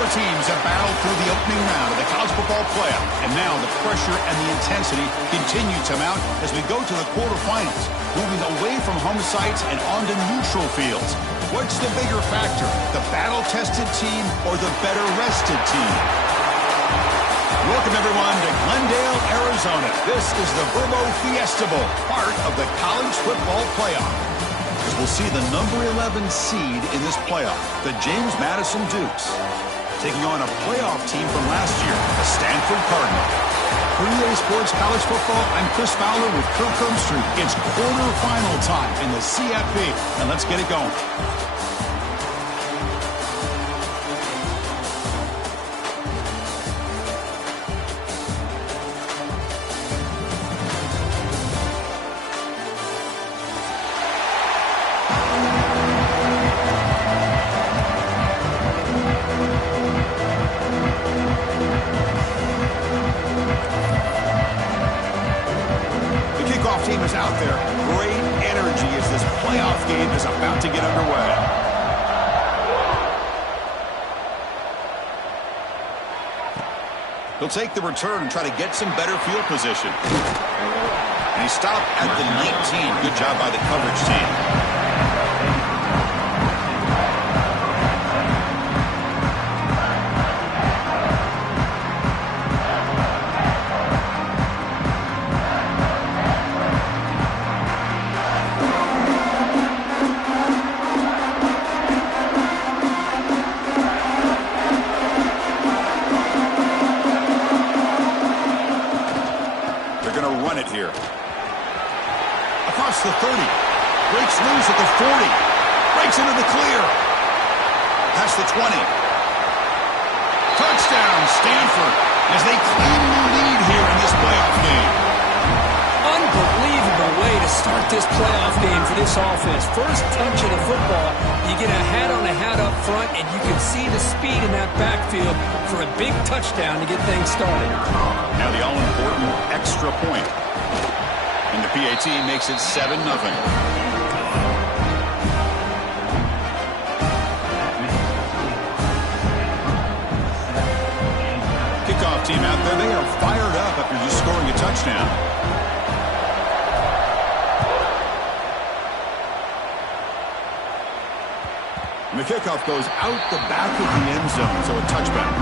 Four teams have battled through the opening round of the college football playoff, and now the pressure and the intensity continue to mount as we go to the quarterfinals, moving away from home sites and onto neutral fields. What's the bigger factor, the battle-tested team or the better-rested team? Welcome, everyone, to Glendale, Arizona. This is the Verbo Fiesta Bowl, part of the college football playoff. As we'll see the number 11 seed in this playoff, the James Madison Dukes, taking on a playoff team from last year, the Stanford Cardinal. For EA Sports College Football, I'm Chris Fowler with Kirk Herbstreit. It's quarterfinal time in the CFP, and let's get it going. Team is out there. Great energy as this playoff game is about to get underway. He'll take the return and try to get some better field position. And he stopped at the 19. Good job by the coverage team. Here. Across the 30. Breaks loose at the 40. Breaks into the clear. Past the 20. Touchdown, Stanford, as they claim the lead here in this playoff game. Unbelievable way to start this playoff game for this offense. First touch of the football, you get a hat-on-a-hat up front, and you can see the speed in that backfield for a big touchdown to get things started. Now the all-important extra point. And the BTA makes it 7-0. Kickoff team out there. They are fired up after just scoring a touchdown. And the kickoff goes out the back of the end zone, so a touchback.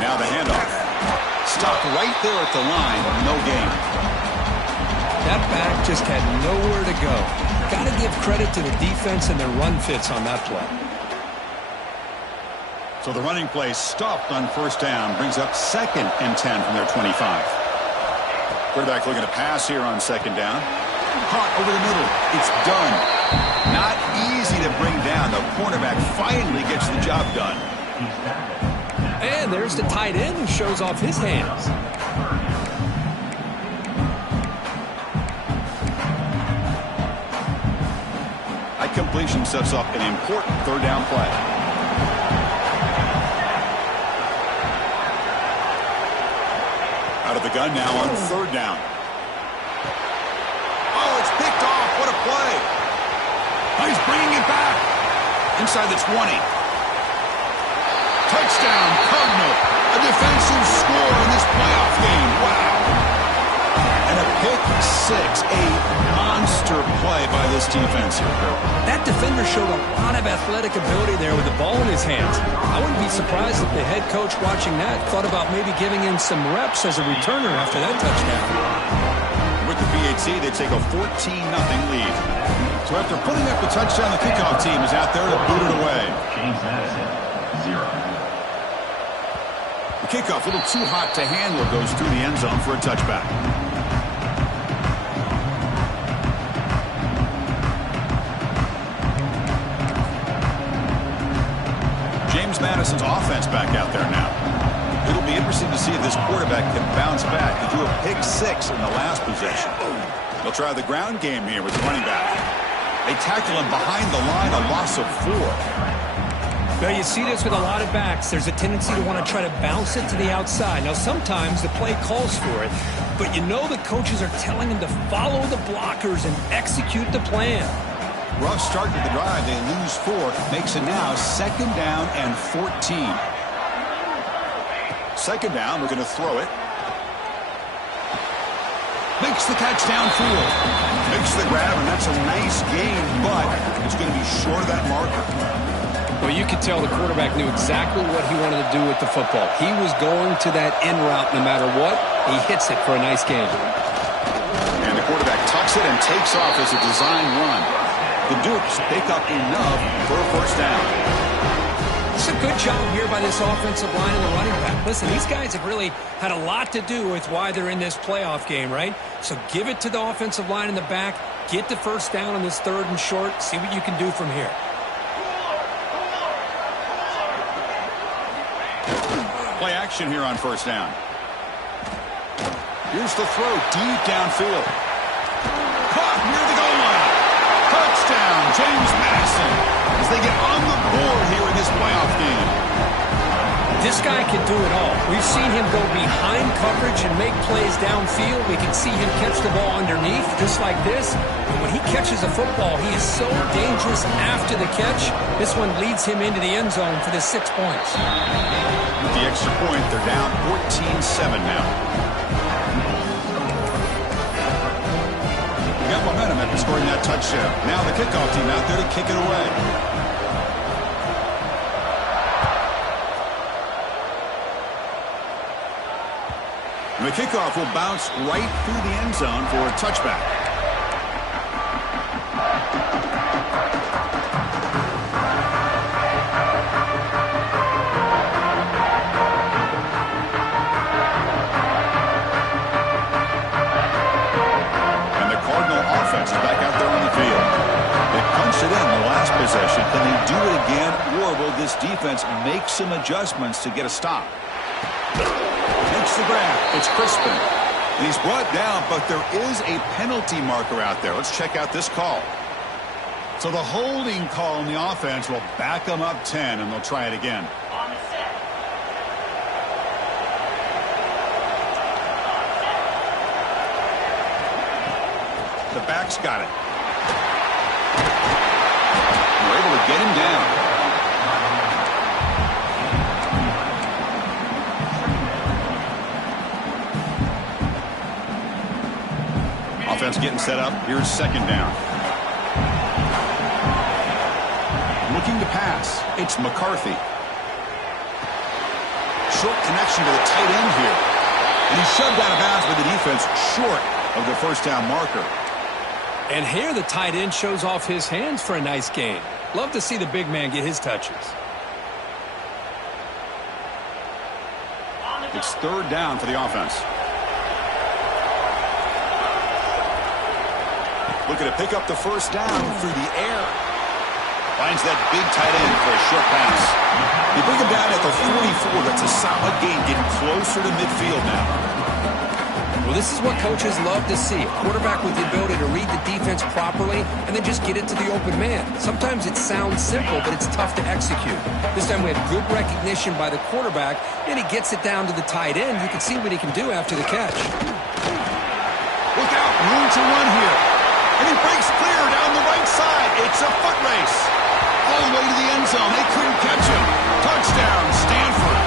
Now the handoff. Stopped right there at the line. No gain. That back just had nowhere to go. Got to give credit to the defense and their run fits on that play. So the running play stopped on first down. Brings up 2nd and 10 from their 25. Quarterback looking to pass here on 2nd down. Caught over the middle. It's done. Not easy to bring down. The cornerback finally gets the job done. And there's the tight end who shows off his hands. That completion sets up an important 3rd down play. Out of the gun now on 3rd down. Oh, it's picked off. What a play. Oh, he's bringing it back. Inside the 20. Touchdown, Cardinal. A defensive score in this playoff game. Wow. And a pick 6. A monster play by this defense here. That defender showed a lot of athletic ability there with the ball in his hands. I wouldn't be surprised if the head coach watching that thought about maybe giving him some reps as a returner after that touchdown. With the BTA, they take a 14-0 lead. So after putting up the touchdown, the kickoff team is out there to boot it away. James Madison, 0. The kickoff, a little too hot to handle, goes through the end zone for a touchback. James Madison's offense back out there now. It'll be interesting to see if this this quarterback can bounce back. He threw a pick 6 in the last possession. They'll try the ground game here with the running back. They tackle him behind the line, a loss of 4. Well, you see this with a lot of backs. There's a tendency to want to try to bounce it to the outside. Now, sometimes the play calls for it, but you know the coaches are telling them to follow the blockers and execute the plan. Rough start to the drive. They lose 4. Makes it now 2nd down and 14. 2nd down. We're going to throw it. Makes the catch downfield. Makes the grab, and that's a nice gain, but it's going to be short of that marker. Well, you could tell the quarterback knew exactly what he wanted to do with the football. He was going to that in route no matter what. He hits it for a nice gain. And the quarterback tucks it and takes off as a design run. The Dukes pick up enough for a 1st down. It's a good job here by this offensive line and the running back. Listen, these guys have really had a lot to do with why they're in this playoff game, right? So give it to the offensive line in the back. Get the 1st down on this 3rd and short. See what you can do from here. Play action here on 1st down. Here's the throw deep downfield. Caught near the goal line. Touchdown, James Madison, as they get on the board here in this playoff game. This guy can do it all. We've seen him go behind coverage and make plays downfield. We can see him catch the ball underneath, just like this. But when he catches a football, he is so dangerous after the catch. This one leads him into the end zone for the 6 points. With the extra point, they're down 14-7 now. We got momentum after scoring that touchdown. Now the kickoff team out there to kick it away. And the kickoff will bounce right through the end zone for a touchback. Back out there on the field. They punched it in the last possession. Can they do it again, or will this defense make some adjustments to get a stop? Makes the grab. It's Crispin. And he's brought down, but there is a penalty marker out there. Let's check out this call. So the holding call on the offense will back them up 10, and they'll try it again. The back's got it. We're able to get him down. Offense getting set up. Here's 2nd down. Looking to pass. It's McCarthy. Short connection to the tight end here. And he's shoved out of bounds with the defense short of the 1st down marker. And here the tight end shows off his hands for a nice gain. Love to see the big man get his touches. It's 3rd down for the offense. Looking to pick up the 1st down through the air. Finds that big tight end for a short pass. They bring him down at the 44. That's a solid gain, getting closer to midfield now. Well, this is what coaches love to see. A quarterback with the ability to read the defense properly and then just get it to the open man. Sometimes it sounds simple, but it's tough to execute. This time we have good recognition by the quarterback, and he gets it down to the tight end. You can see what he can do after the catch. Look out, room to run here. And he breaks clear down the right side. It's a foot race. All the way to the end zone. They couldn't catch him. Touchdown, Stanford.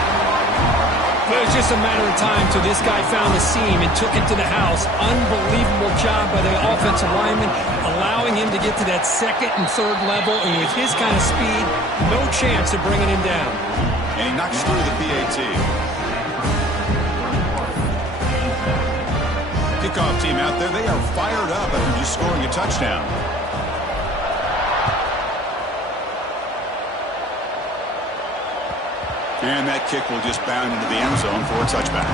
It was just a matter of time till this guy found the seam and took it to the house. Unbelievable job by the offensive lineman, allowing him to get to that 2nd and 3rd level, and with his kind of speed, no chance of bringing him down. And he knocks through the BAT. Kickoff team out there, they are fired up after just scoring a touchdown. And that kick will just bound into the end zone for a touchback.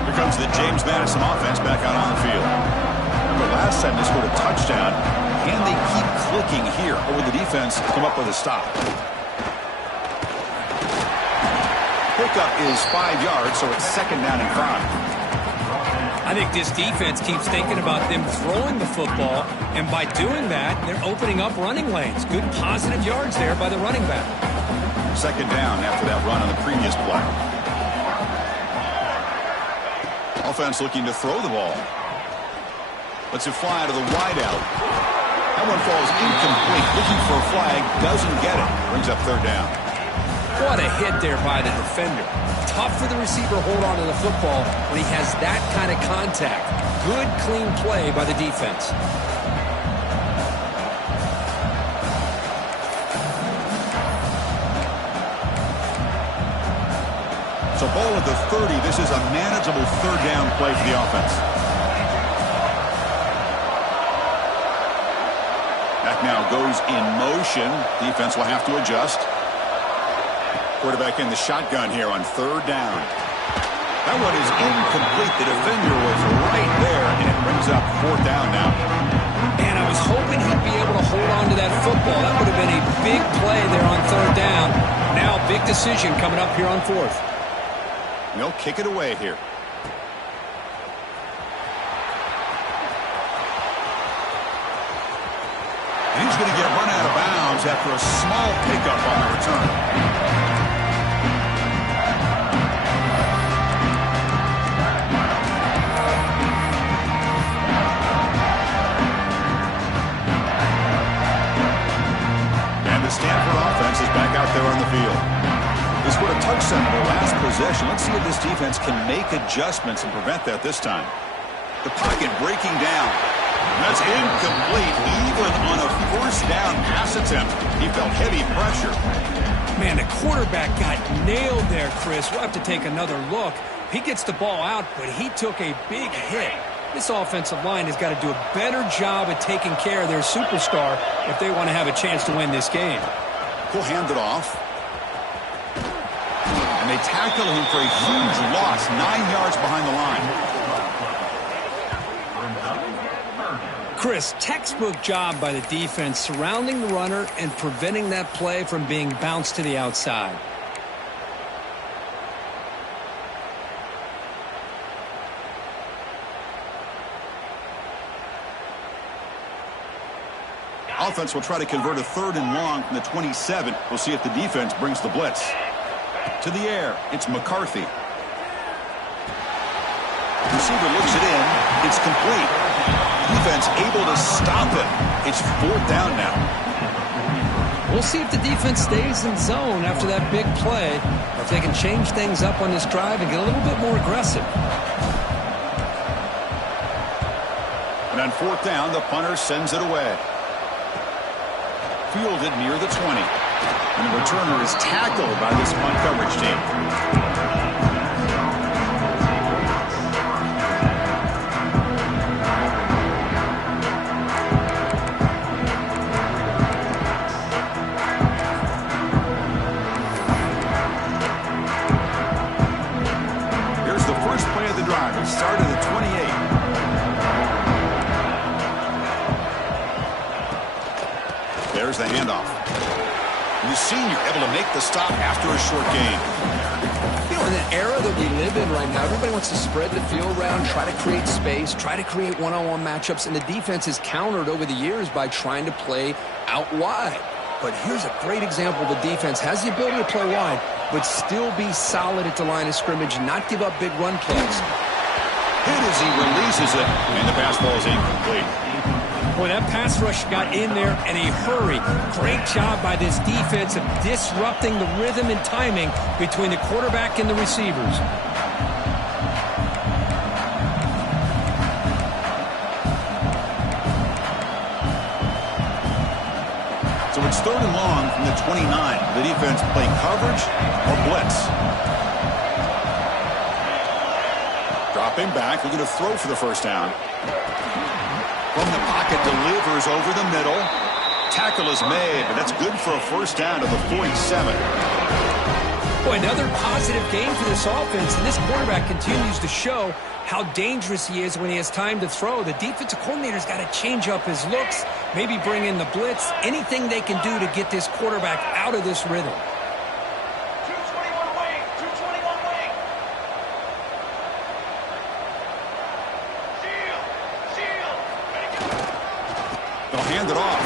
Here comes the James Madison offense back out on the field. Remember last time they scored a touchdown. Can they keep clicking here. Or will the defense come up with a stop? Pickup is 5 yards, so it's 2nd down and 5. I think this defense keeps thinking about them throwing the football, and by doing that, they're opening up running lanes. Good positive yards there by the running back. 2nd down after that run on the previous play. Offense looking to throw the ball. Lets it fly to the wideout. That one falls incomplete. Looking for a flag, doesn't get it. Brings up 3rd down. What a hit there by the defender. Tough for the receiver to hold on to the football when he has that kind of contact. Good, clean play by the defense. So ball at the 30. This is a manageable 3rd down play for the offense. Back now goes in motion. Defense will have to adjust. Quarterback in the shotgun here on 3rd down. That one is incomplete. The defender was right there, and it brings up 4th down now. And I was hoping he'd be able to hold on to that football. That would have been a big play there on 3rd down. Now, big decision coming up here on 4th. They'll kick it away here. And he's going to get run out of bounds after a small pickup on the return. The Stanford offense is back out there on the field. They scored a touchdown in their last possession. Let's see if this defense can make adjustments and prevent that this time. The pocket breaking down. That's incomplete. Even on a 1st down pass attempt, he felt heavy pressure. Man, the quarterback got nailed there, Chris. We'll have to take another look. He gets the ball out, but he took a big hit. This offensive line has got to do a better job at taking care of their superstar if they want to have a chance to win this game. He'll hand it off. And they tackle him for a huge loss, 9 yards behind the line. Chris, textbook job by the defense surrounding the runner and preventing that play from being bounced to the outside. Offense will try to convert a 3rd and long from the 27. We'll see if the defense brings the blitz. To the air, it's McCarthy. Receiver looks it in. It's complete. Defense able to stop it. It's 4th down now. We'll see if the defense stays in zone after that big play, or if they can change things up on this drive and get a little bit more aggressive. And on 4th down, the punter sends it away. Fielded near the 20. And the returner is tackled by this punt coverage team. Here's the first play of the drive. It started at the 28. There's the handoff. And the senior able to make the stop after a short gain. You know, in the era that we live in right now, everybody wants to spread the field around, try to create space, try to create one-on-one matchups, and the defense is countered over the years by trying to play out wide. But here's a great example. The defense has the ability to play wide, but still be solid at the line of scrimmage and not give up big run plays. Hit as he releases it, and the pass ball is incomplete. Boy, that pass rush got in there in a hurry. Great job by this defense of disrupting the rhythm and timing between the quarterback and the receivers. So it's 3rd and long from the 29. The defense play coverage or blitz. Dropping back, looking to throw for the 1st down. From the pocket, delivers over the middle. Tackle is made, but that's good for a 1st down to the 47. Boy, another positive game for this offense, and this quarterback continues to show how dangerous he is when he has time to throw. The defensive coordinator's got to change up his looks, maybe bring in the blitz, anything they can do to get this quarterback out of this rhythm. 221 wing, 221 wing. Shield, They'll hand it off.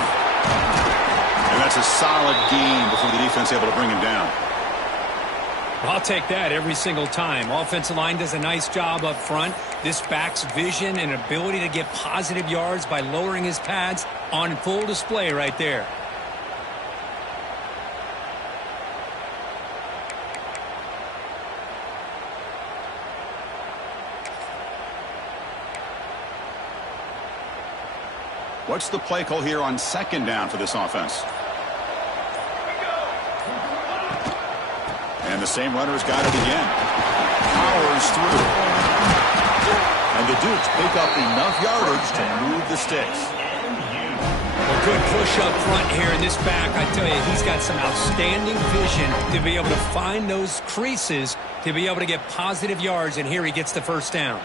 And that's a solid gain before the defense able to bring him down. I'll take that every single time. Offensive line does a nice job up front. This back's vision and ability to get positive yards by lowering his pads on full display right there. What's the play call here on second down for this offense? And the same runner's got it again. Powers through. And the Dukes pick up enough yardage to move the sticks. Well, good push up front here in this back. I tell you, he's got some outstanding vision to be able to find those creases, to be able to get positive yards, and here he gets the first down.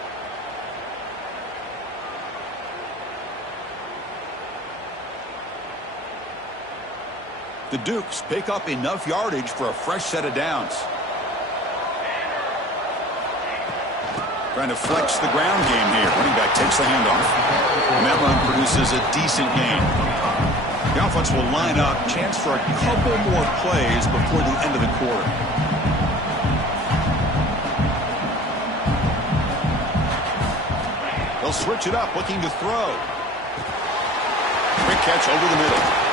The Dukes pick up enough yardage for a fresh set of downs. Trying to flex the ground game here. Running back takes the handoff. And that run produces a decent gain. The offense will line up. Chance for a couple more plays before the end of the quarter. They'll switch it up, looking to throw. Quick catch over the middle.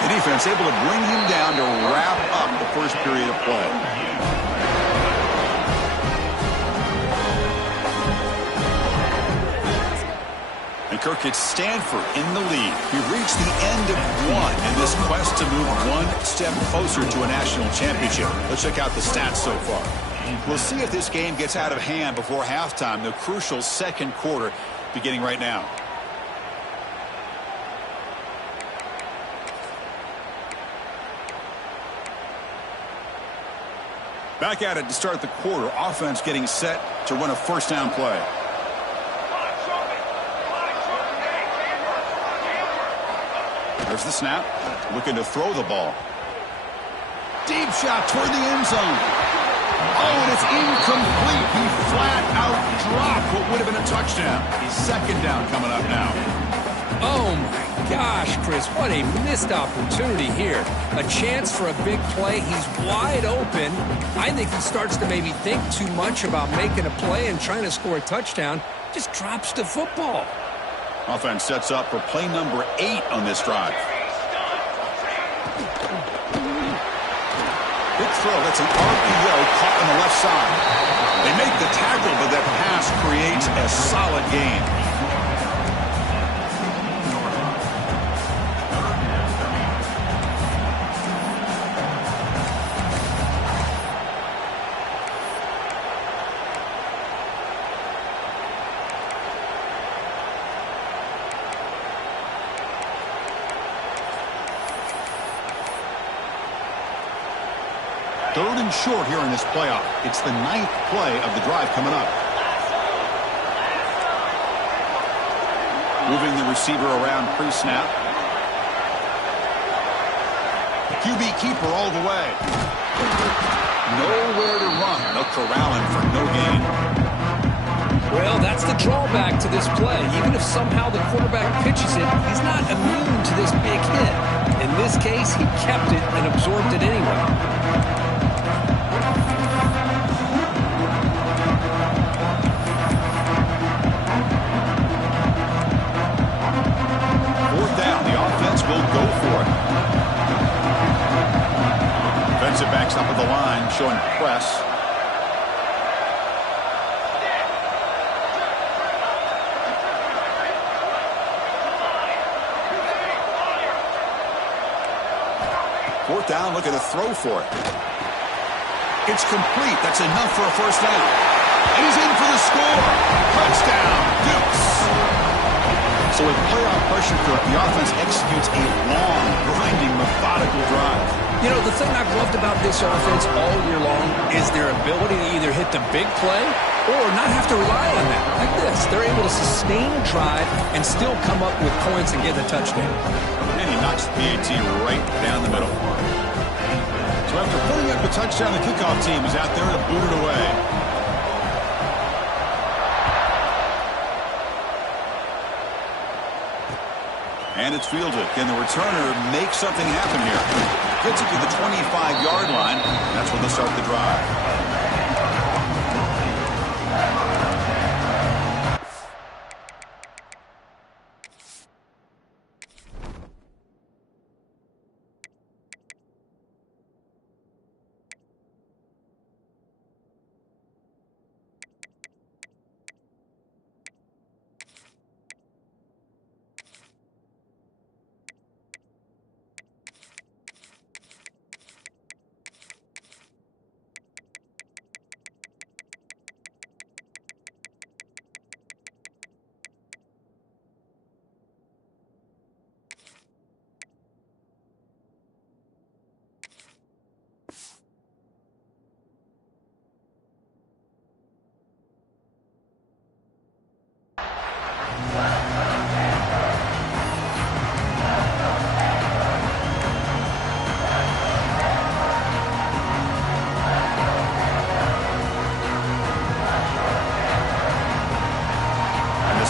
The defense able to bring him down to wrap up the first period of play. And Kirk, it's Stanford in the lead. We've reached the end of one in this quest to move one step closer to a national championship. Let's check out the stats so far. We'll see if this game gets out of hand before halftime, the crucial second quarter beginning right now. Back at it to start the quarter. Offense getting set to run a first down play. There's the snap. Looking to throw the ball. Deep shot toward the end zone. Oh, and it's incomplete. He flat out dropped what would have been a touchdown. His second down coming up now. Oh, my gosh, Chris, what a missed opportunity here. A chance for a big play. He's wide open. I think he starts to maybe think too much about making a play and trying to score a touchdown. Just drops the football. Offense sets up for play number 8 on this drive. Big throw. That's an RPO caught on the left side. They make the tackle, but that pass creates a solid gain. Third and short here in this playoff. It's the 9th play of the drive coming up. Moving the receiver around pre-snap. QB keeper all the way. Nowhere to run. They'll corral him for no gain. Well, that's the drawback to this play. Even if somehow the quarterback pitches it, he's not immune to this big hit. In this case, he kept it and absorbed it anyway. Will go for it. Defensive backs up at the line, showing press. Fourth down, looking to throw for it. It's complete. That's enough for a first down. And he's in for the score. Touchdown, Dukes. So with playoff pressure, the offense executes a long, grinding, methodical drive. You know, the thing I've loved about this offense all year long is their ability to either hit the big play or not have to rely on that. Like this, they're able to sustain a drive and still come up with points and get a touchdown. And he knocks the BAT right down the middle. So after putting up a touchdown, the kickoff team is out there to boot it away. And it's fielded. Can the returner make something happen here? Gets it to the 25-yard line. That's when they'll start the drive.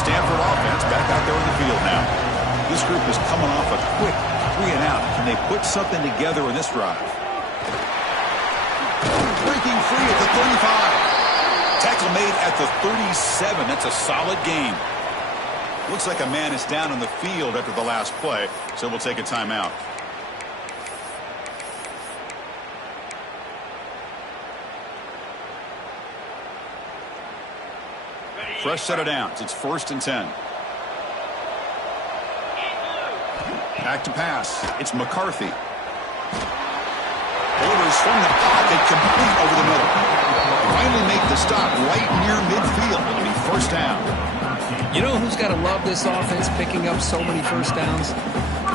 Stanford offense back out there on the field now. This group is coming off a quick 3-and-out. Can they put something together in this drive? Breaking free at the 35. Tackle made at the 37. That's a solid gain. Looks like a man is down on the field after the last play, so we'll take a timeout. Fresh set of downs. It's 1st and 10. Back to pass. It's McCarthy. Orders from the pocket, complete over the middle. Finally make the stop right near midfield. It'll be 1st down. You know who's got to love this offense picking up so many 1st downs?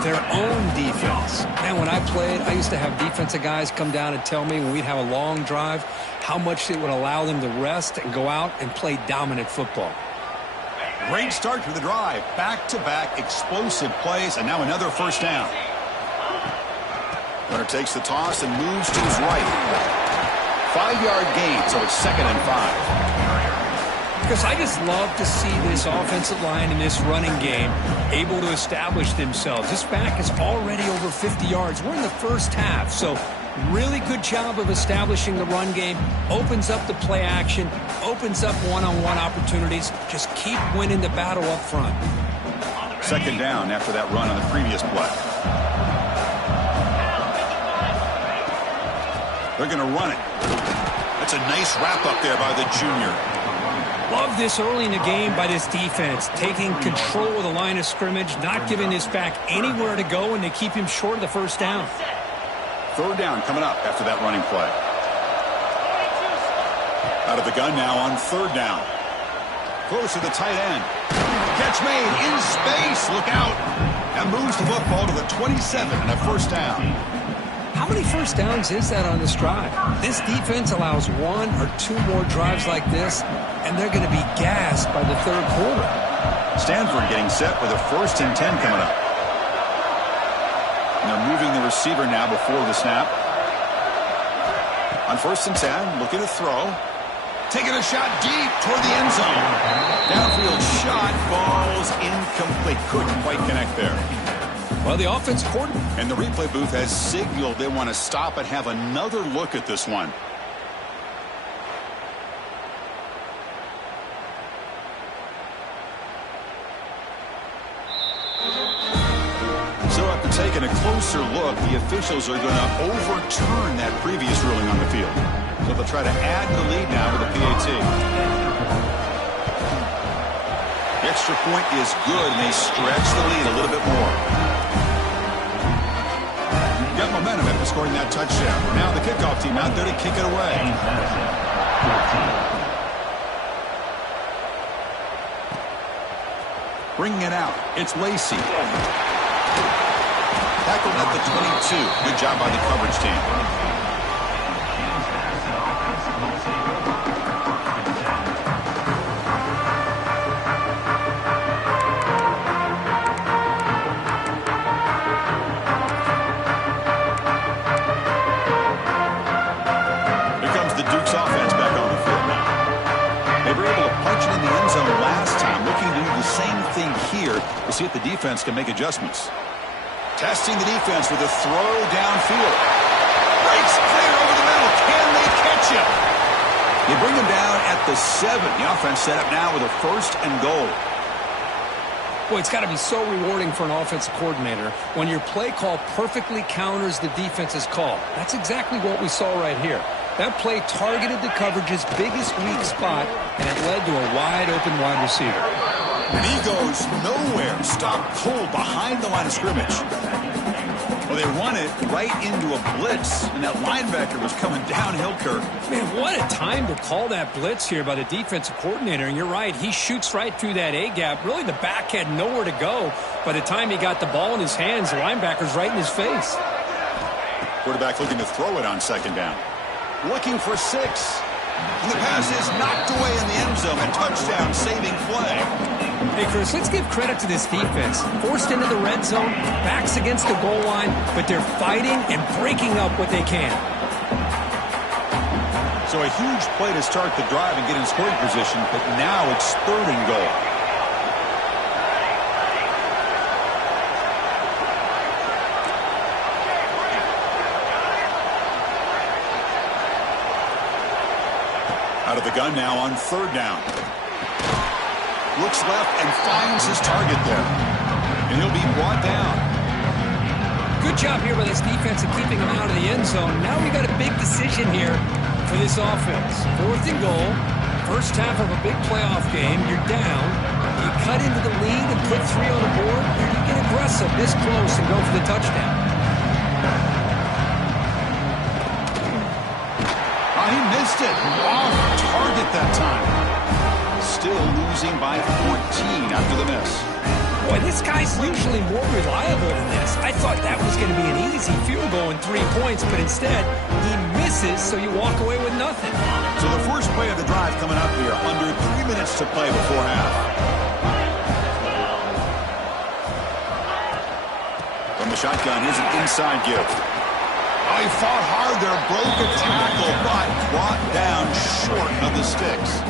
Their own defense. Man, when I played, I used to have defensive guys come down and tell me when we'd have a long drive how much it would allow them to rest and go out and play dominant football. Great start to the drive. Back-to-back explosive plays, and now another 1st down. Runner takes the toss and moves to his right. 5-yard gain, so it's 2nd and 5. Because I just love to see this offensive line in this running game able to establish themselves. This back is already over 50 yards. We're in the 1st half, so really good job of establishing the run game. Opens up the play action, opens up one-on-one opportunities. Just keep winning the battle up front. 2nd down after that run on the previous play. They're going to run it. That's a nice wrap up there by the junior. Love this early in the game by this defense, taking control of the line of scrimmage, not giving this back anywhere to go, and they keep him short of the 1st down. 3rd down coming up after that running play. Out of the gun now on 3rd down. Close to the tight end. Catch made in space. Look out. And moves the football to the 27 and a 1st down. How many 1st downs is that on this drive? This defense allows 1 or 2 more drives like this, and they're going to be gassed by the 3rd quarter. Stanford getting set with a 1st and 10 coming up. And they're moving the receiver now before the snap. On 1st and 10, looking to throw. Taking a shot deep toward the end zone. Downfield shot falls incomplete. Couldn't quite connect there. Well, the offense coordinator and the replay booth has signaled they want to stop and have another look at this one. So after taking a closer look, the officials are going to overturn that previous ruling on the field. So they'll try to add the lead now with a PAT. The extra point is good, and they stretch the lead a little bit more. Got momentum after scoring that touchdown. Now the kickoff team out there to kick it away. Bringing it out, it's Lacey. Tackled at the 22. Good job by the coverage team. Here comes the Duke's offense back on the field now. They were able to punch it in the end zone last time, looking to do the same thing here. We'll see if the defense can make adjustments. Testing the defense with a throw downfield. Breaks clear over the middle. Can they catch him? They bring him down at the 7. The offense set up now with a 1st and goal. Boy, it's got to be so rewarding for an offensive coordinator when your play call perfectly counters the defense's call. That's exactly what we saw right here. That play targeted the coverage's biggest weak spot, and it led to a wide-open wide receiver. And he goes nowhere. Stop cold behind the line of scrimmage. Well, they run it right into a blitz, and that linebacker was coming downhill, Kirk. Man, what a time to call that blitz here by the defensive coordinator. And you're right, he shoots right through that A-gap. Really, the back had nowhere to go. By the time he got the ball in his hands, the linebacker's right in his face. Quarterback looking to throw it on 2nd down. Looking for 6. And the pass is knocked away in the end zone. A touchdown saving play. Hey, Chris, let's give credit to this defense. Forced into the red zone, backs against the goal line, but they're fighting and breaking up what they can. So a huge play to start the drive and get in scoring position, but now it's 3rd and goal. Out of the gun now on 3rd down. Looks left and finds his target there. And he'll be brought down. Good job here by this defense of keeping him out of the end zone. Now we got a big decision here for this offense. 4th and goal. First half of a big playoff game. You're down. You cut into the lead and put 3 on the board, or you get aggressive this close and go for the touchdown. Oh, he missed it. Off target that time. Still losing by 14 after the miss. Boy, this guy's usually more reliable than this. I thought that was going to be an easy field goal and 3 points, but instead, he misses, so you walk away with nothing. So the first play of the drive coming up here. Under 3 minutes to play before half. From the shotgun, here's an inside give. Oh, he fought hard there, broke a tackle, but brought down short of the sticks.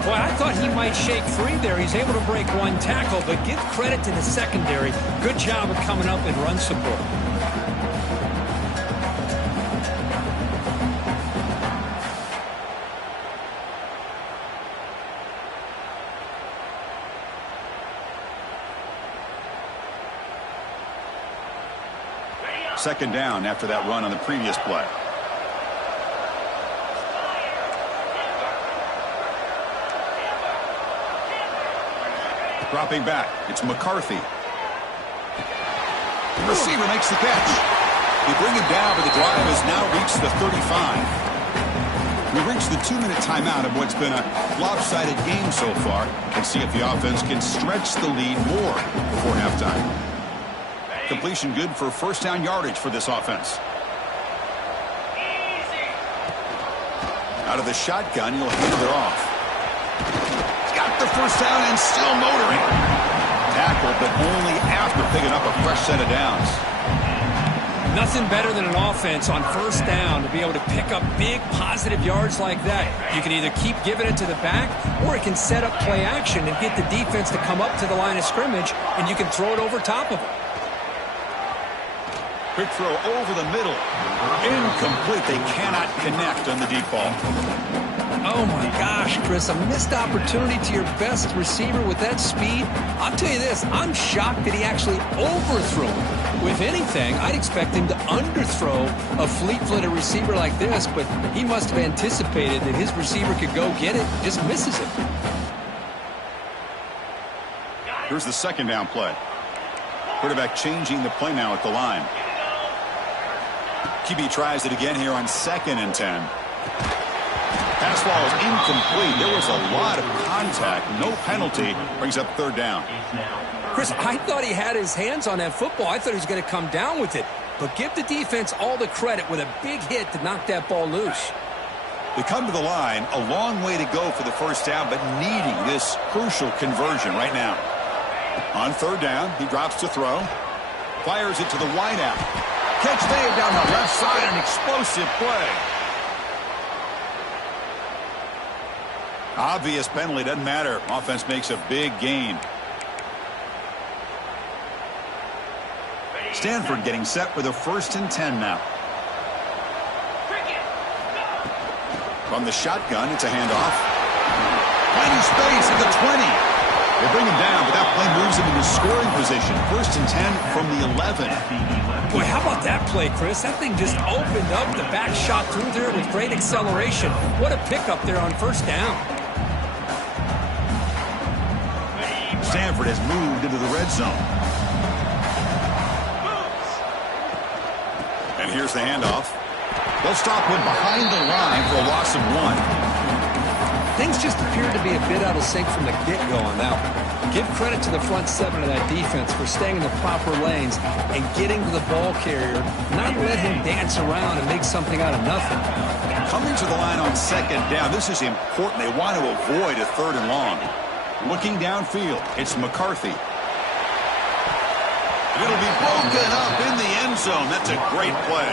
Boy, I thought he might shake free there. He's able to break 1 tackle, but give credit to the secondary. Good job of coming up and run support. Second down after that run on the previous play. Dropping back, it's McCarthy. The receiver makes the catch. They bring him down, but the drive has now reached the 35. We reached the 2-minute timeout of what's been a lopsided game so far. Let's see if the offense can stretch the lead more before halftime. Completion good for 1st down yardage for this offense. Out of the shotgun, he'll hand it off. He's got the 1st down and still motoring. Tackle, but only after picking up a fresh set of downs. Nothing better than an offense on 1st down to be able to pick up big positive yards like that. You can either keep giving it to the back, or it can set up play action and get the defense to come up to the line of scrimmage, and you can throw it over top of them. Quick throw over the middle. Incomplete. They cannot connect on the deep ball. Oh, my gosh, Chris. A missed opportunity to your best receiver with that speed. I'll tell you this. I'm shocked that he actually overthrew him. With anything, I'd expect him to underthrow a fleet-footed receiver like this, but he must have anticipated that his receiver could go get it, just misses it. Here's the 2nd down play. Quarterback changing the play now at the line. QB tries it again here on 2nd and 10. Fastball is incomplete. There was a lot of contact. No penalty. Brings up third down. Chris, I thought he had his hands on that football. I thought he was going to come down with it. But give the defense all the credit with a big hit to knock that ball loose. They come to the line, a long way to go for the first down, but needing this crucial conversion right now. On third down, he drops to throw. Fires it to the wideout. Catch made down the left side, an explosive play. Obvious penalty, doesn't matter. Offense makes a big gain. Stanford getting set for the 1st and 10 now. From the shotgun, it's a handoff. Finding space at the 20. They bring him down, but that play moves him into scoring position. 1st and 10 from the 11. Boy, how about that play, Chris? That thing just opened up. The back shot through there with great acceleration. What a pickup there on 1st down. Stanford has moved into the red zone. And here's the handoff. They'll stop him behind the line for a loss of 1. Things just appeared to be a bit out of sync from the get-go on that one. Give credit to the front 7 of that defense for staying in the proper lanes and getting to the ball carrier, not let him dance around and make something out of nothing. Coming to the line on 2nd down, this is important. They want to avoid a 3rd and long. Looking downfield, it's McCarthy. It'll be broken up in the end zone. That's a great play.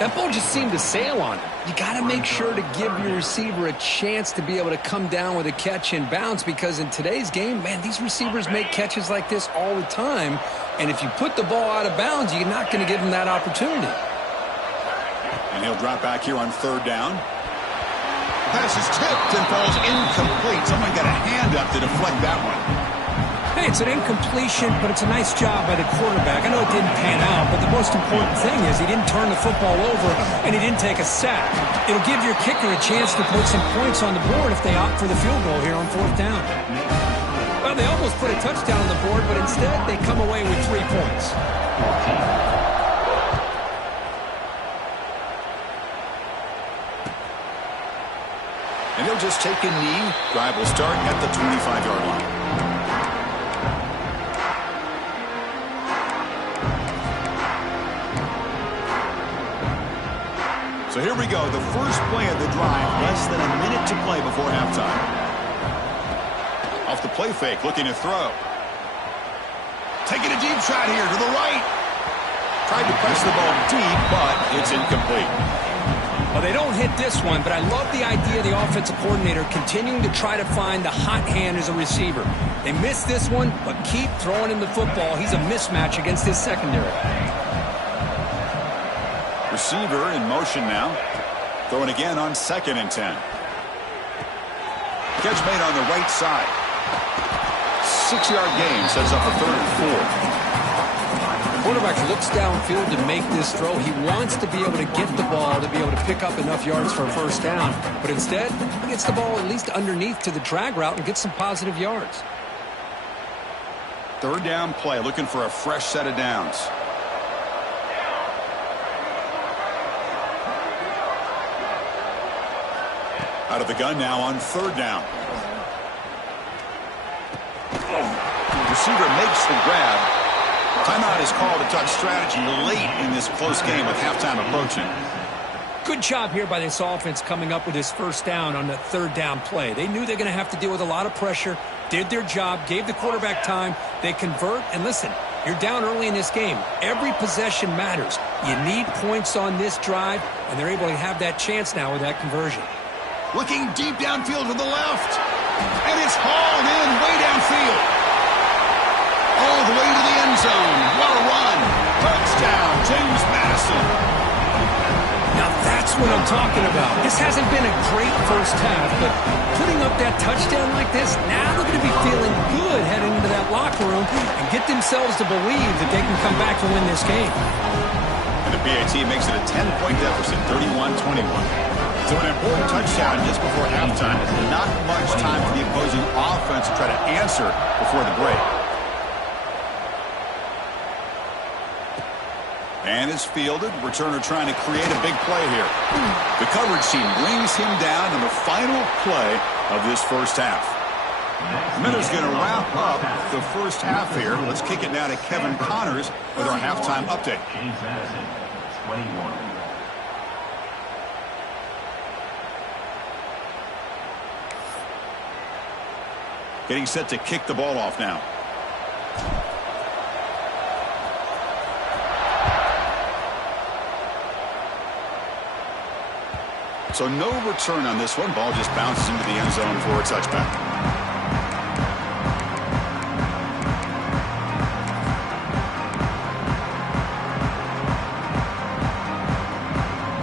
That ball just seemed to sail on him. You got to make sure to give your receiver a chance to be able to come down with a catch and bounce, because in today's game, man, these receivers make catches like this all the time. And if you put the ball out of bounds, you're not going to give them that opportunity. And he'll drop back here on 3rd down. Pass is tipped and falls incomplete. Someone got a hand up to deflect that one. Hey, it's an incompletion, but it's a nice job by the quarterback. I know it didn't pan out, but the most important thing is he didn't turn the football over and he didn't take a sack. It'll give your kicker a chance to put some points on the board if they opt for the field goal here on 4th down. Well, they almost put a touchdown on the board, but instead they come away with 3 points. And he'll just take a knee. Drive will start at the 25-yard line. So here we go, the first play of the drive, less than a minute to play before halftime. Off the play fake, looking to throw. Taking a deep shot here to the right. Tried to press the ball deep, but it's incomplete. Well, they don't hit this one, but I love the idea of the offensive coordinator continuing to try to find the hot hand as a receiver. They missed this one, but keep throwing him the football. He's a mismatch against his secondary. Receiver in motion now. Throwing again on 2nd and 10. Catch made on the right side. 6-yard gain sets up a 3rd and 4. Quarterback looks downfield to make this throw. He wants to be able to get the ball to be able to pick up enough yards for a 1st down. But instead, he gets the ball at least underneath to the drag route and gets some positive yards. 3rd down play, looking for a fresh set of downs. Out of the gun now on 3rd down. Receiver makes the grab. Timeout is called to talk strategy late in this close game with halftime approaching. Good job here by this offense coming up with this 1st down on the 3rd down play. They knew they're going to have to deal with a lot of pressure, did their job, gave the quarterback time. They convert, and listen, you're down early in this game. Every possession matters. You need points on this drive, and they're able to have that chance now with that conversion. Looking deep downfield to the left. And it's hauled in way downfield. All the way to the end zone. What a run. Touchdown, James Madison. Now that's what I'm talking about. This hasn't been a great first half, but putting up that touchdown like this, now they're going to be feeling good heading into that locker room and get themselves to believe that they can come back to win this game. And the BTA makes it a 10-point deficit, 31-21. So an important touchdown just before halftime. Not much time for the opposing offense to try to answer before the break. And it's fielded. Returner trying to create a big play here. The coverage team brings him down in the final play of this first half. Minutes going to wrap up the first half here. Let's kick it now to Kevin Connors with our halftime update. James Madison, 21. Getting set to kick the ball off now. So no return on this one. Ball just bounces into the end zone for a touchback.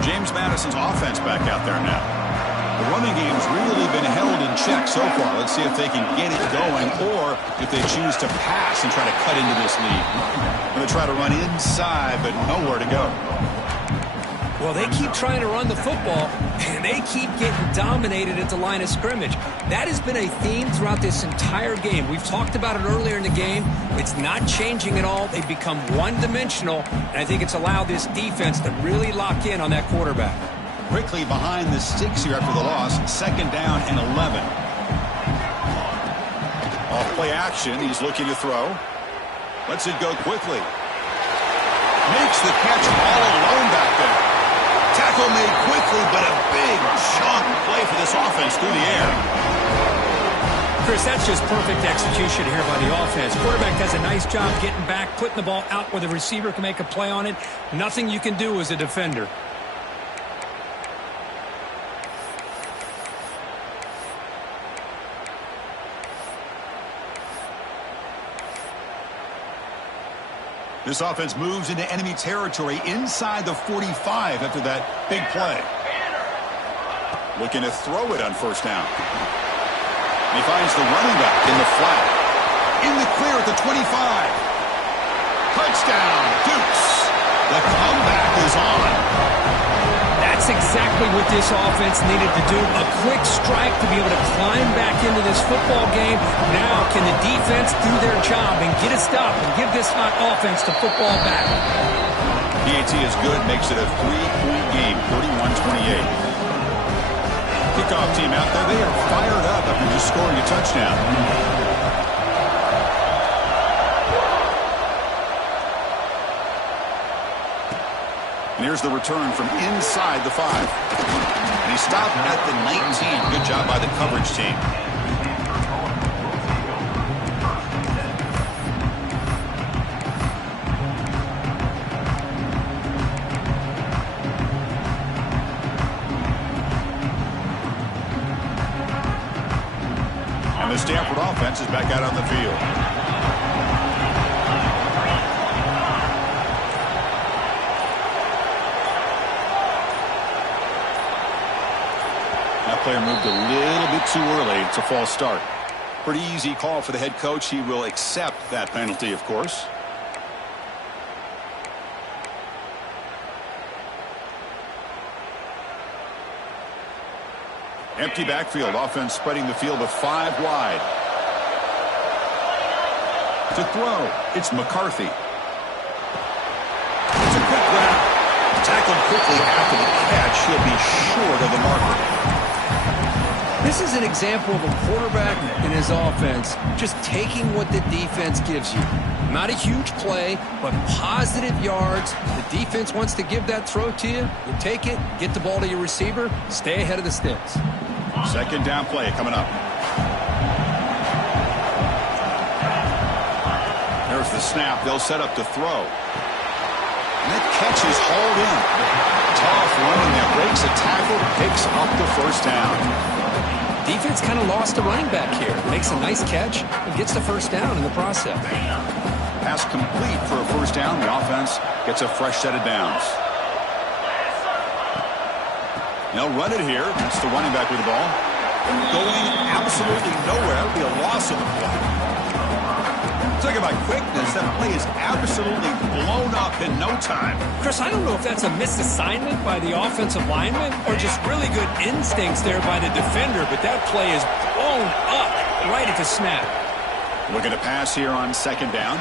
James Madison's offense back out there now. The running game's really been held in check so far. Let's see if they can get it going or if they choose to pass and try to cut into this lead. Going to try to run inside, but nowhere to go. Well, they keep trying to run the football, and they keep getting dominated at the line of scrimmage. That has been a theme throughout this entire game. We've talked about it earlier in the game. It's not changing at all. They've become one-dimensional, and I think it's allowed this defense to really lock in on that quarterback. Quickly behind the sticks here after the loss. 2nd down and 11. Off play action. He's looking to throw. Lets it go quickly. Makes the catch all alone back there. Tackle made quickly, but a big chunk play for this offense through the air. Chris, that's just perfect execution here by the offense. Quarterback does a nice job getting back, putting the ball out where the receiver can make a play on it. Nothing you can do as a defender. This offense moves into enemy territory inside the 45 after that big play. Looking to throw it on 1st down. He finds the running back in the flat. In the clear at the 25. Touchdown, Dukes. The comeback is on. That's exactly what this offense needed to do. A quick strike to be able to climb back into this football game. Now can the defense do their job and get a stop and give this hot offense the football back? BTA is good, makes it a 3-point game, 31-28. Kickoff team out there, they are fired up after just scoring a touchdown. And here's the return from inside the 5. And he stopped at the 19. Good job by the coverage team. And the Stanford offense is back out on the field. Player moved a little bit too early. It's a false start. Pretty easy call for the head coach. He will accept that penalty, of course. Empty backfield. Offense spreading the field with 5 wide. To throw, it's McCarthy. It's a quick grab. Tackled quickly after the catch. He'll be short of the marker. This is an example of a quarterback and his offense just taking what the defense gives you. Not a huge play, but positive yards. The defense wants to give that throw to you. You take it, get the ball to your receiver, stay ahead of the sticks. 2nd down play coming up. There's the snap. They'll set up to throw. And that catch is hauled in. Tough running that breaks a tackle, picks up the 1st down. Defense kind of lost a running back here. Makes a nice catch and gets the 1st down in the process. Pass complete for a 1st down. The offense gets a fresh set of downs. They'll run it here. It's the running back with the ball. Going absolutely nowhere. That would be a loss of the play. Talking about quickness, that play is absolutely blown up in no time. Chris, I don't know if that's a misassignment by the offensive lineman or just really good instincts there by the defender, but that play is blown up right at the snap. Looking to pass here on 2nd down.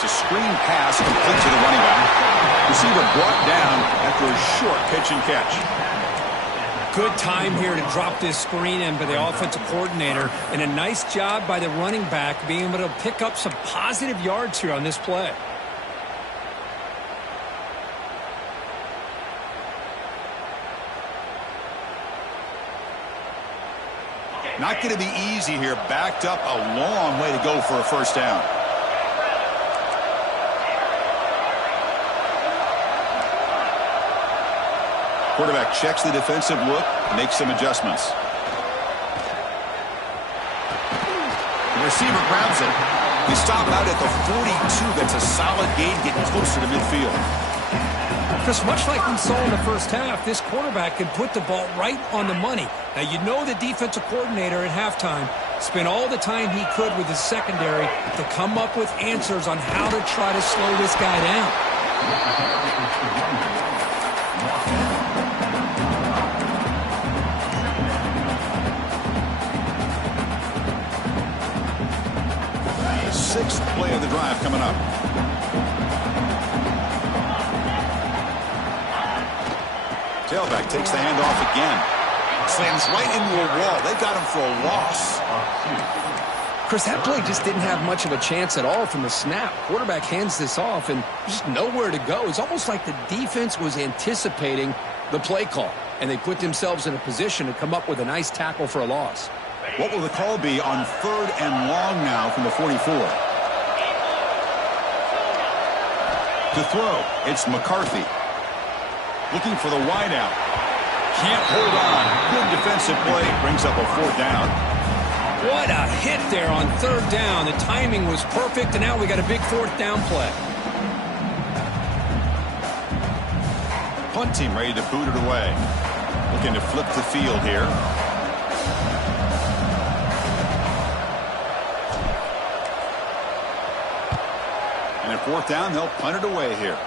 It's a screen pass complete to the running back. receiver brought down after a short pitch and catch. Good time here to drop this screen in by the offensive coordinator, and a nice job by the running back being able to pick up some positive yards here on this play. Not going to be easy here. Backed up a long way to go for a first down. Quarterback checks the defensive look, makes some adjustments. The receiver grabs it. They stop out at the 42. That's a solid gain, getting closer to midfield. Because much like we saw in the first half, this quarterback can put the ball right on the money. Now, you know the defensive coordinator at halftime spent all the time he could with his secondary to come up with answers on how to try to slow this guy down. Sixth play of the drive coming up. Tailback takes the handoff again. Slams right into a wall. They got him for a loss. Chris, that play just didn't have much of a chance at all from the snap. Quarterback hands this off and just nowhere to go. It's almost like the defense was anticipating the play call, and they put themselves in a position to come up with a nice tackle for a loss. What will the call be on 3rd and long now from the 44? To throw, it's McCarthy. Looking for the wideout. Can't hold on. Good defensive play. Brings up a 4th down. What a hit there on 3rd down. The timing was perfect, and now we got a big 4th down play. Punt team ready to boot it away. Looking to flip the field here. And at 4th down, they'll punt it away here.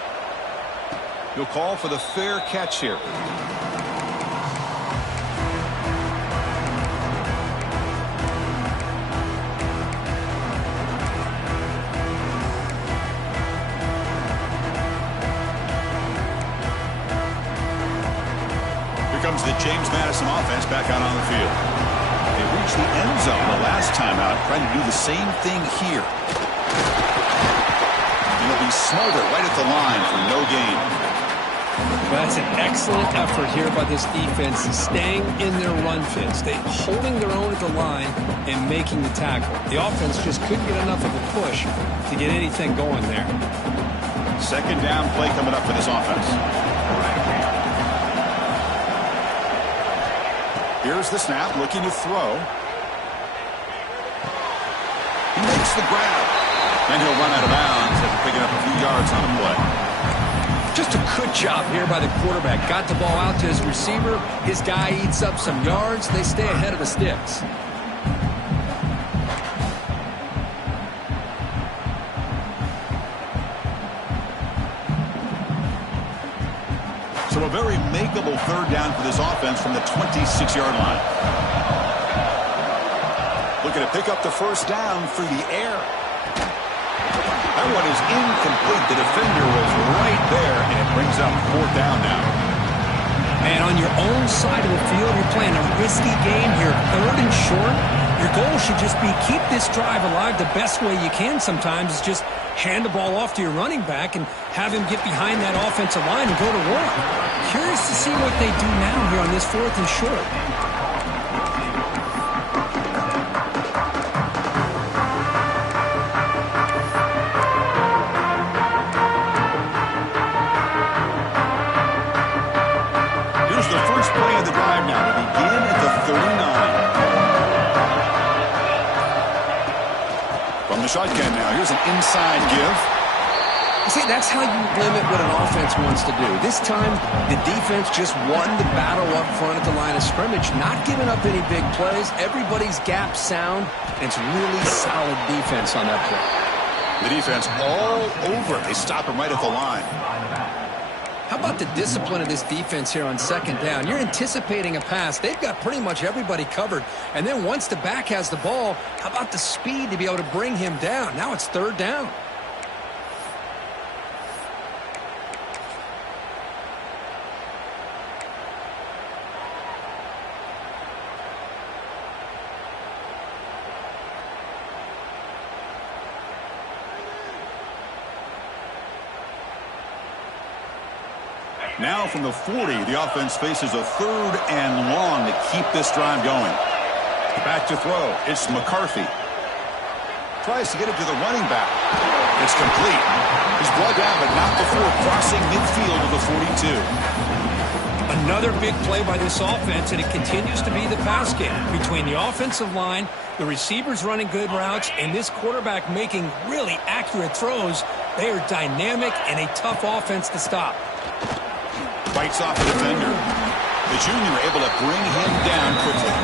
He'll call for the fair catch here. Here comes the James Madison offense back out on the field. They reached the end zone the last time out, trying to do the same thing here. And they'll be smarter right at the line for no gain. Well, that's an excellent effort here by this defense, staying in their run fits. They're holding their own at the line and making the tackle. The offense just couldn't get enough of a push to get anything going there. 2nd down play coming up for this offense. Here's the snap, looking to throw. He makes the grab. And he'll run out of bounds after picking up a few yards on the play. Just a good job here by the quarterback. Got the ball out to his receiver. His guy eats up some yards. They stay ahead of the sticks. So a very makeable 3rd down for this offense from the 26-yard line. Looking to pick up the 1st down through the air. That one is incomplete. The defender was right there, and it brings up 4th down now. And on your own side of the field, you're playing a risky game here. 3rd and short. Your goal should just be keep this drive alive the best way you can sometimes is just hand the ball off to your running back and have him get behind that offensive line and go to work. Curious to see what they do now here on this 4th and short. Shotgun now. Here's an inside give. See, that's how you limit what an offense wants to do. This time, the defense just won the battle up front at the line of scrimmage, not giving up any big plays. Everybody's gap sound, and it's really solid defense on that play. The defense all over it. They stop him right at the line. How about the discipline of this defense here on 2nd down? You're anticipating a pass. They've got pretty much everybody covered. And then once the back has the ball, how about the speed to be able to bring him down? Now it's 3rd down. Now from the 40, the offense faces a 3rd and long to keep this drive going. Back to throw. It's McCarthy. Tries to get it to the running back. It's complete. He's brought down, but not before crossing midfield of the 42. Another big play by this offense, and it continues to be the pass game. Between the offensive line, the receivers running good routes, and this quarterback making really accurate throws, they are dynamic and a tough offense to stop. Bites off the defender. The junior able to bring him down quickly.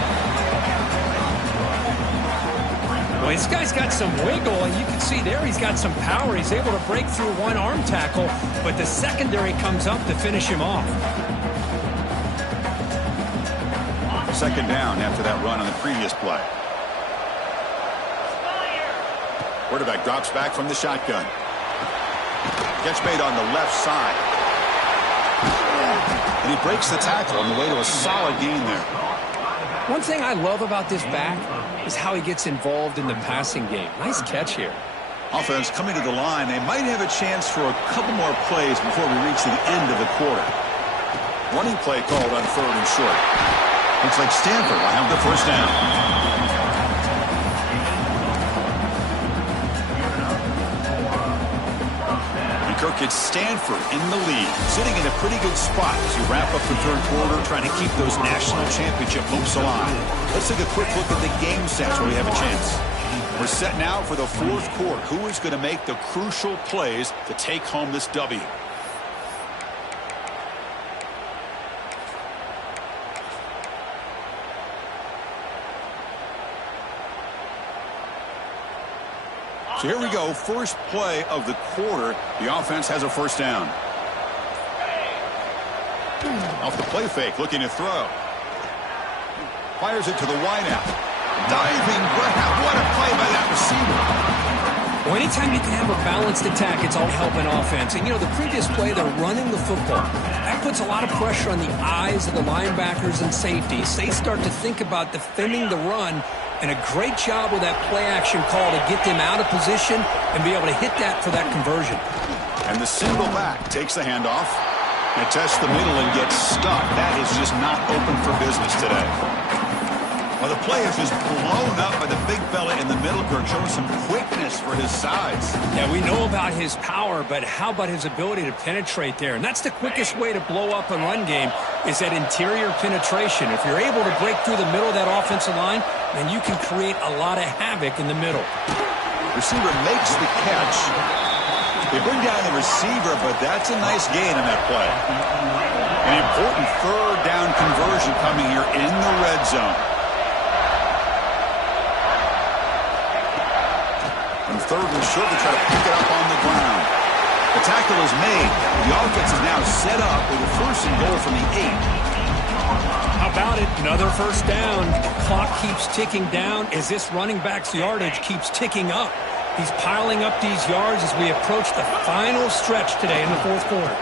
Well, this guy's got some wiggle, and you can see there he's got some power. He's able to break through one arm tackle, but the secondary comes up to finish him off. 2nd down after that run on the previous play. Quarterback drops back from the shotgun. Catch made on the left side. And he breaks the tackle on the way to a solid gain there. One thing I love about this back is how he gets involved in the passing game. Nice catch here. Offense coming to the line. They might have a chance for a couple more plays before we reach the end of the quarter. Running play called on 3rd and short. Looks like Stanford will have the 1st down. Kirk, it's Stanford in the lead, sitting in a pretty good spot as you wrap up the 3rd quarter, trying to keep those national championship hopes alive. Let's take a quick look at the game stats where we have a chance. We're set now for the 4th quarter. Who is going to make the crucial plays to take home this W? So here we go, first play of the quarter. The offense has a 1st down. Off the play fake, looking to throw. Fires it to the wideout. Diving grab. What a play by that receiver. Well, anytime you can have a balanced attack, it's all helping offense. And, you know, the previous play, they're running the football. That puts a lot of pressure on the eyes of the linebackers and safeties. They start to think about defending the run. And a great job with that play action call to get them out of position and be able to hit that for that conversion. And the single back takes the handoff and tests the middle and gets stuck. That is just not open for business today. Well, the play is just blown up by the big fella in the middle, Kirk, showing some quickness for his size. Yeah, we know about his power, but how about his ability to penetrate there? And that's the quickest way to blow up a run game is that interior penetration. If you're able to break through the middle of that offensive line, then you can create a lot of havoc in the middle. Receiver makes the catch. They bring down the receiver, but that's a nice gain on that play. An important 3rd down conversion coming here in the red zone. On 3rd and short, they try to pick it up on the ground. The tackle is made. The offense is now set up with a 1st and goal from the 8. How about it? Another 1st down. The clock keeps ticking down as this running back's yardage keeps ticking up. He's piling up these yards as we approach the final stretch today in the 4th quarter.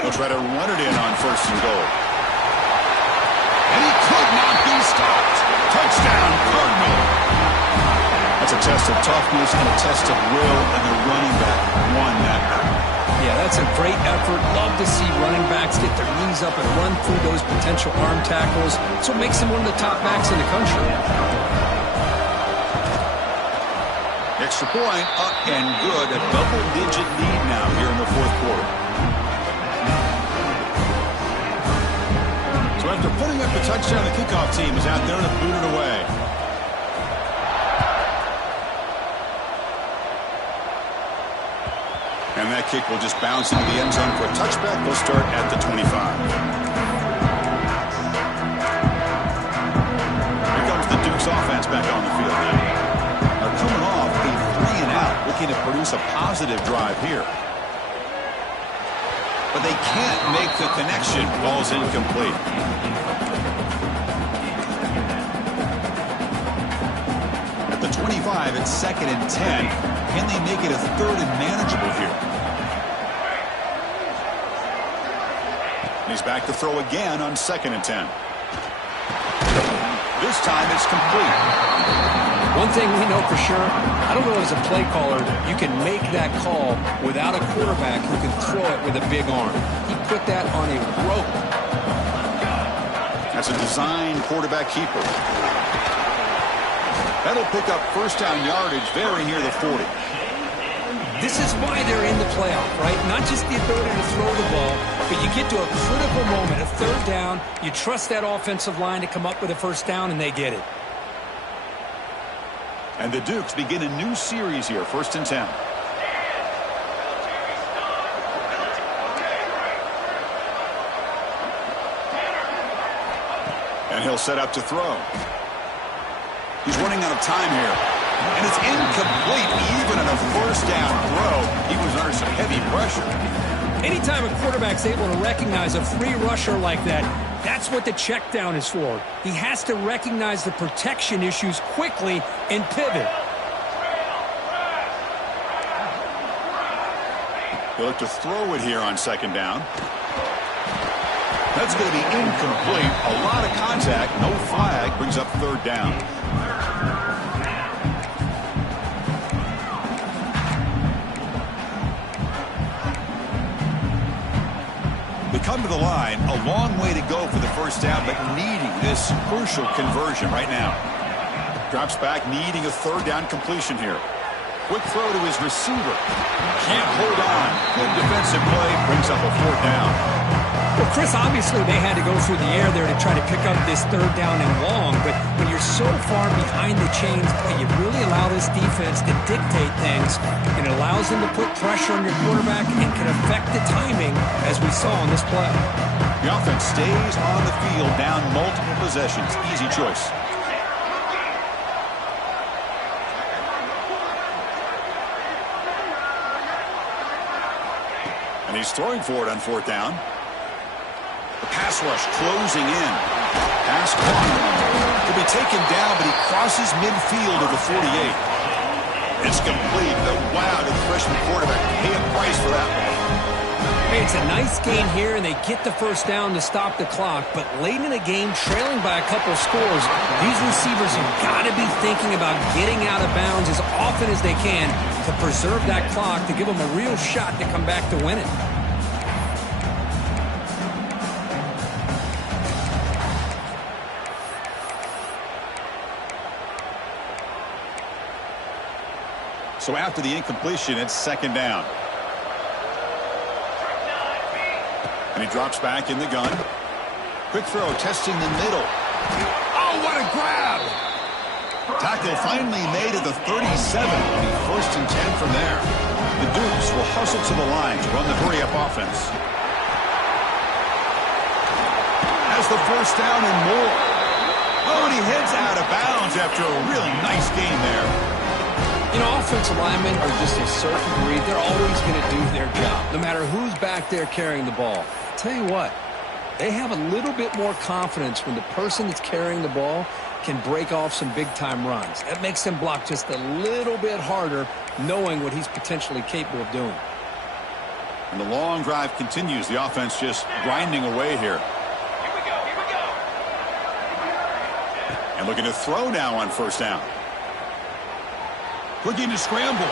He'll try to run it in on 1st and goal. And he could not be stopped. Touchdown, Cardinal. That's a test of toughness and a test of will, and the running back won that. Yeah, that's a great effort. Love to see running backs get their knees up and run through those potential arm tackles. That's what makes him one of the top backs in the country. Extra point, up and good. A double-digit lead now here in the 4th quarter. So after putting up the touchdown, the kickoff team is out there to boot it away. And that kick will just bounce into the end zone for a touchback. They'll start at the 25. Here comes the Duke's offense back on the field now. They're coming off a 3 and out, looking to produce a positive drive here. But they can't make the connection. Ball's incomplete. At the 25, it's 2nd and 10. Can they make it a 3rd and manageable here? He's back to throw again on 2nd and 10. This time it's complete. One thing we know for sure, I don't know as a play caller, you can make that call without a quarterback who can throw it with a big arm. He put that on a rope. That's a design quarterback keeper. That'll pick up first down yardage very near the 40. This is why they're in the playoff, right? Not just the ability to throw the ball, but you get to a critical moment, a third down. You trust that offensive line to come up with a first down, and they get it. And the Dukes begin a new series here, 1st and 10. And he'll set up to throw. He's running out of time here. And it's incomplete, even on a first down throw. He was under some heavy pressure. Anytime a quarterback's able to recognize a free rusher like that, that's what the check down is for. He has to recognize the protection issues quickly and pivot. He'll look to throw it here on 2nd down. That's going to be incomplete. A lot of contact, no flag, brings up 3rd down. They come to the line, a long way to go for the first down, but needing this crucial conversion right now. Drops back, needing a 3rd down completion here. Quick throw to his receiver. Can't hold on. Good defensive play, brings up a 4th down. Well, Chris, obviously they had to go through the air there to try to pick up this 3rd down and long, but when you're so far behind the chains, you really allow this defense to dictate things, and it allows them to put pressure on your quarterback and can affect the timing, as we saw on this play. The offense stays on the field, down multiple possessions. Easy choice. And he's throwing for it on 4th down. The pass rush closing in. Pass caught. Could be taken down, but he crosses midfield of the 48. It's complete. But wow, did the freshman quarterback pay a price for that one. Hey, it's a nice gain here, and they get the first down to stop the clock. But late in the game, trailing by a couple scores, these receivers have got to be thinking about getting out of bounds as often as they can to preserve that clock, to give them a real shot to come back to win it. So after the incompletion, it's 2nd down. And he drops back in the gun. Quick throw, testing the middle. Oh, what a grab! Tackle finally made at the 37. It'll be 1st and 10 from there. The Dukes will hustle to the line to run the hurry-up offense. Has the first down and more. Oh, and he heads out of bounds after a really nice game there. You know, offensive linemen are just a certain breed. They're always going to do their job, no matter who's back there carrying the ball. I'll tell you what, they have a little bit more confidence when the person that's carrying the ball can break off some big-time runs. That makes them block just a little bit harder, knowing what he's potentially capable of doing. And the long drive continues. The offense just grinding away here. Here we go, here we go. And looking to throw now on 1st down. Looking to scramble.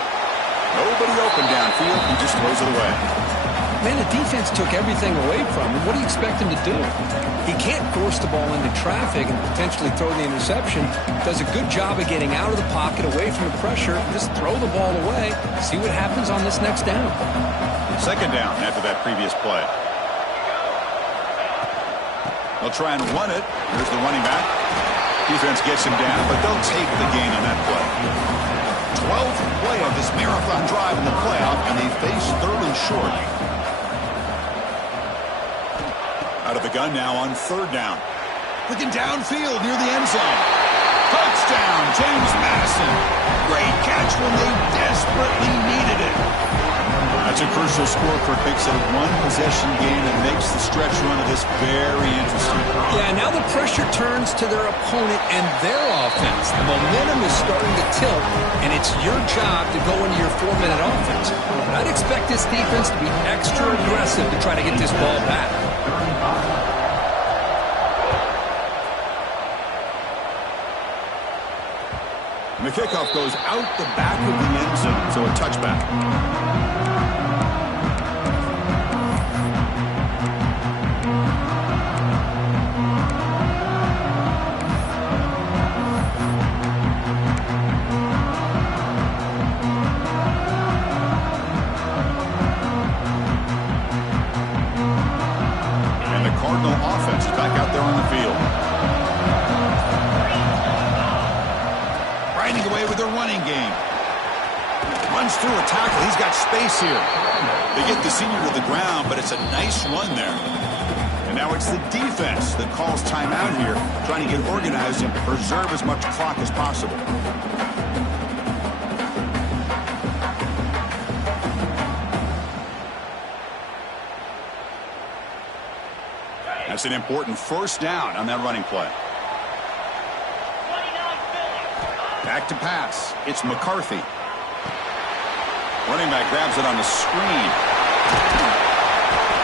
Nobody open downfield. He just throws it away. Man, the defense took everything away from him. What do you expect him to do? He can't force the ball into traffic and potentially throw the interception. Does a good job of getting out of the pocket, away from the pressure, and just throw the ball away. See what happens on this next down. 2nd down after that previous play. They'll try and run it. Here's the running back. Defense gets him down, but they'll take the gain on that play. 12th play of this marathon drive in the playoff, and they face 3rd and short. Out of the gun now on 3rd down. Looking downfield near the end zone. Touchdown, James Madison. Great catch when they desperately needed it. That's a crucial score for makes it a one-possession game and makes the stretch run of this very interesting. Yeah, now the pressure turns to their opponent and their offense. The momentum is starting to tilt, and it's your job to go into your 4-minute offense. But I'd expect this defense to be extra aggressive to try to get this ball back. And the kickoff goes out the back of the end zone, so a touchback. Cardinal offense is back out there on the field. Riding away with their running game. Runs through a tackle. He's got space here. They get the senior to the ground, but it's a nice run there. And now it's the defense that calls timeout here, trying to get organized and preserve as much clock as possible. That's an important first down on that running play. Back to pass. It's McCarthy. Running back grabs it on the screen.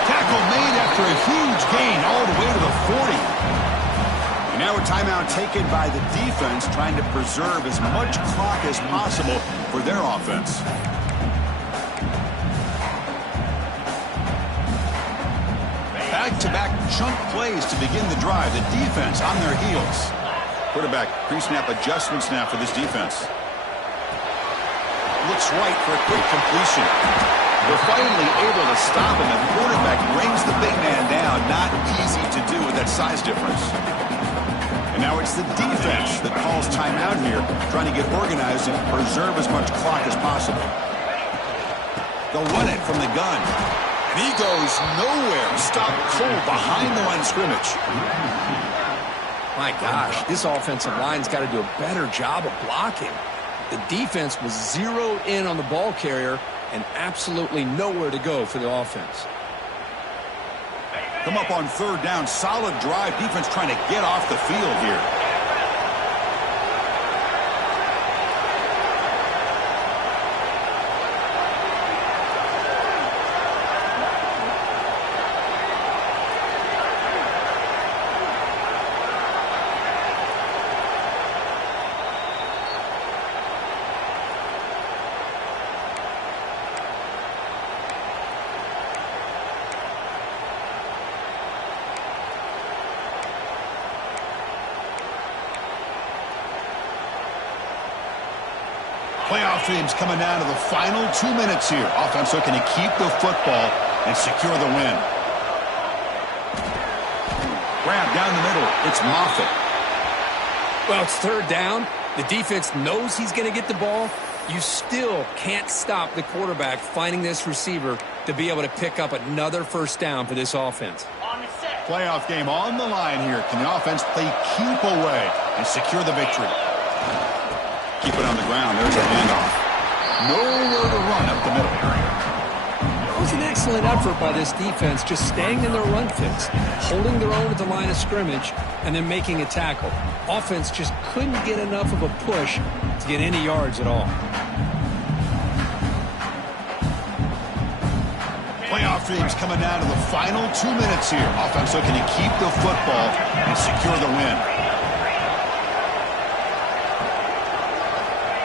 Tackle made after a huge gain all the way to the 40. And now a timeout taken by the defense, trying to preserve as much clock as possible for their offense. Back-to-back chunk plays to begin the drive. The defense on their heels. Quarterback pre-snap adjustments now for this defense. Looks right for a quick completion. They're finally able to stop him, and the quarterback brings the big man down. Not easy to do with that size difference. And now it's the defense that calls timeout here, trying to get organized and preserve as much clock as possible. They'll run it from the gun. And he goes nowhere. Stopped cold behind the line of scrimmage. My gosh, this offensive line's got to do a better job of blocking. The defense was zeroed in on the ball carrier and absolutely nowhere to go for the offense. Come up on third down. Solid drive. Defense trying to get off the field here. Playoff teams coming down to the final 2 minutes here. Offense looking to keep the football and secure the win. Grab down the middle. It's Moffitt. Well, it's third down. The defense knows he's going to get the ball. You still can't stop the quarterback finding this receiver to be able to pick up another first down for this offense. Playoff game on the line here. Can the offense play keep away and secure the victory? Keep it on the ground. There's a handoff. Nowhere to run up the middle. It was an excellent effort by this defense, just staying in their run fits, holding their own at the line of scrimmage, and then making a tackle. Offense just couldn't get enough of a push to get any yards at all. Playoff teams coming down to the final 2 minutes here. Offense looking to keep the football and secure the win.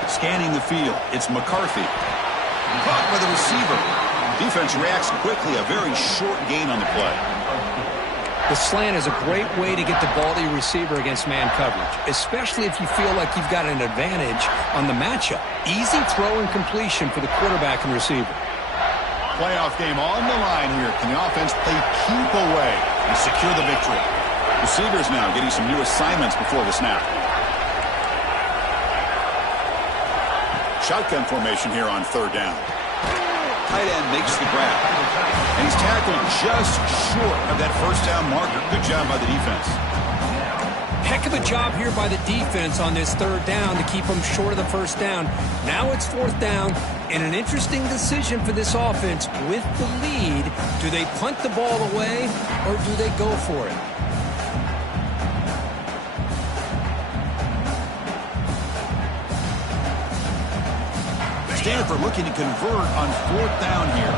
Scanning the field, it's McCarthy. Caught by the receiver. Defense reacts quickly, a very short gain on the play. The slant is a great way to get the ball to your receiver against man coverage, especially if you feel like you've got an advantage on the matchup. Easy throw and completion for the quarterback and receiver. Playoff game on the line here. Can the offense play keep away and secure the victory? Receivers now getting some new assignments before the snap. Shotgun formation here on third down. Tight end makes the grab. And he's tackled just short of that first down marker. Good job by the defense. Heck of a job here by the defense on this third down to keep them short of the first down. Now it's fourth down, and an interesting decision for this offense with the lead. Do they punt the ball away, or do they go for it? Stanford looking to convert on fourth down here.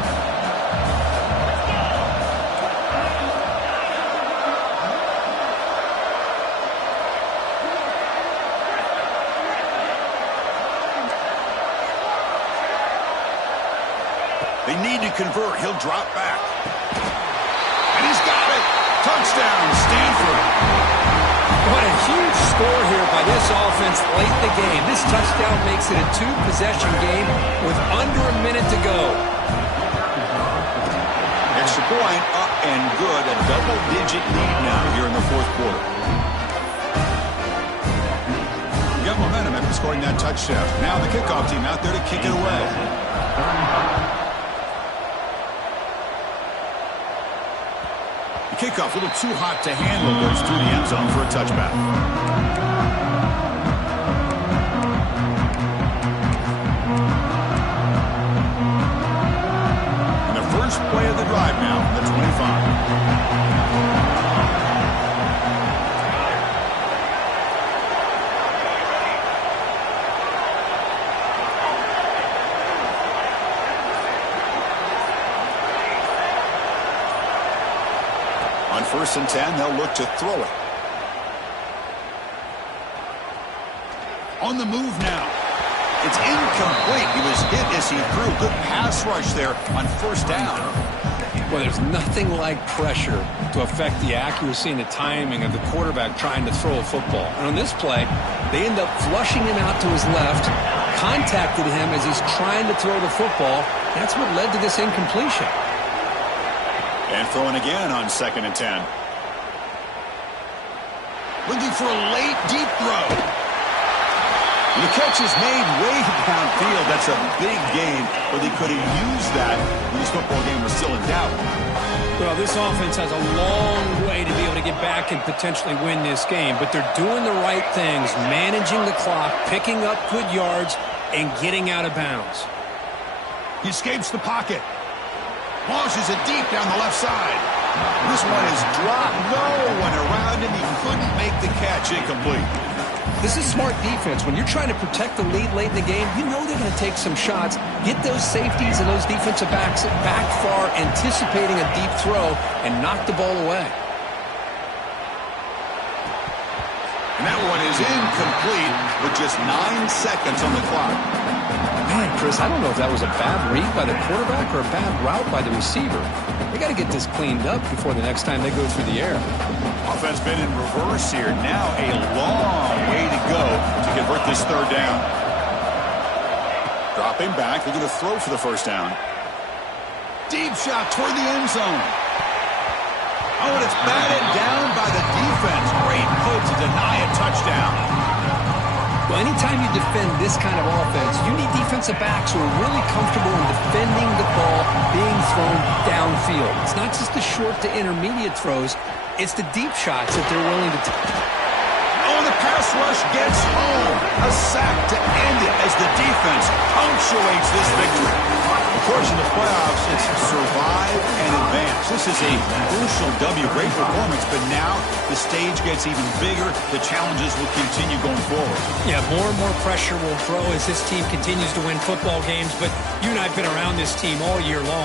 They need to convert. He'll drop back. And he's got it. Touchdown, Stanford. What a huge score here by this offense late in the game. This touchdown makes it a two-possession game with under a minute to go. Extra point, up and good. A double-digit lead now here in the fourth quarter. You got momentum after scoring that touchdown. Now the kickoff team out there to kick it away. The kickoff a little too hot to handle. Goes through the end zone for a touchback. And the first play of the drive now from the 25. On 1st and 10, they'll look to throw it. On the move now. It's incomplete. He was hit as he threw. Good pass rush there on 1st down. Well, there's nothing like pressure to affect the accuracy and the timing of the quarterback trying to throw a football. And on this play, they end up flushing him out to his left, contacted him as he's trying to throw the football. That's what led to this incompletion. And throwing again on 2nd and 10. Looking for a late, deep throw. The catch is made way downfield. That's a big gain, but they could have used that when this football game was still in doubt. Well, this offense has a long way to be able to get back and potentially win this game, but they're doing the right things, managing the clock, picking up good yards, and getting out of bounds. He escapes the pocket. Launches it deep down the left side. This one is dropped. No one around him. He couldn't make the catch. Incomplete. This is smart defense. When you're trying to protect the lead late in the game, you know they're going to take some shots, get those safeties and those defensive backs back far, anticipating a deep throw, and knock the ball away. And that one is incomplete with just 9 seconds on the clock. Man, Chris, I don't know if that was a bad read by the quarterback or a bad route by the receiver. They got to get this cleaned up before the next time they go through the air. Offense been in reverse here. Now a long way to go to convert this 3rd down. Dropping back. They're going to throw for the 1st down. Deep shot toward the end zone. Oh, and it's batted down by the defense. Great move to deny a touchdown. Well, anytime you defend this kind of offense, you need defensive backs who are really comfortable in defending the ball being thrown downfield. It's not just the short to intermediate throws. It's the deep shots that they're willing to take. Oh, the pass rush gets home. A sack to end it as the defense punctuates this victory. Of course, in the playoffs, it's survive and advance. This is a crucial W. Great performance, but now the stage gets even bigger. The challenges will continue going forward. Yeah, more and more pressure will grow as this team continues to win football games, but you and I have been around this team all year long.